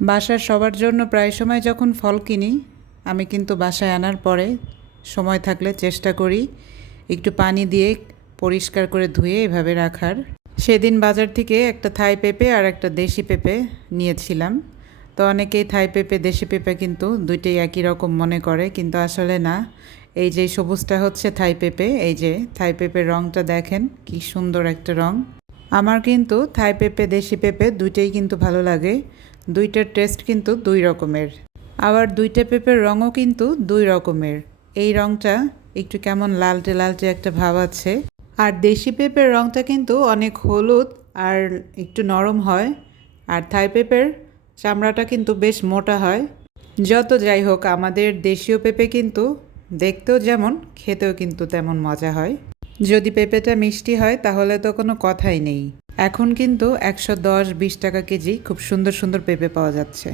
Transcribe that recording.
বাসার সবার জন্য প্রায় সময় যখন ফল কিনি, আমি কিন্তু বাসায় আনার পরে সময় থাকলে চেষ্টা করি একটু পানি দিয়ে পরিষ্কার করে ধুয়ে এভাবে রাখার। সেদিন বাজার থেকে একটা থাই পেঁপে আর একটা দেশি পেঁপে নিয়েছিলাম। তো অনেকেই থাই পেঁপে দেশি পেঁপে কিন্তু দুইটাই একই রকম মনে করে, কিন্তু আসলে না। এই যে সবুজটা হচ্ছে থাই পেঁপে, এই যে থাই পেঁপের রঙটা দেখেন কি সুন্দর একটা রঙ। আমার কিন্তু থাই পেঁপে দেশি পেঁপে দুইটাই কিন্তু ভালো লাগে। দুইটার টেস্ট কিন্তু দুই রকমের। আবার দুইটা পেঁপের রঙও কিন্তু দুই রকমের। এই রঙটা একটু কেমন লালটে লালটে একটা ভাব আছে, আর দেশি পেঁপের রঙটা কিন্তু অনেক হলুদ আর একটু নরম হয়। আর থাই পেঁপের চামড়াটা কিন্তু বেশ মোটা হয়। যত যাই হোক, আমাদের দেশীয় পেঁপে কিন্তু দেখতেও যেমন, খেতেও কিন্তু তেমন মজা হয়। যদি পেঁপেটা মিষ্টি হয় তাহলে তো কোনো কথাই নেই। এখন কিন্তু 110-20 টাকা কেজি খুব সুন্দর সুন্দর পেঁপে পাওয়া যাচ্ছে।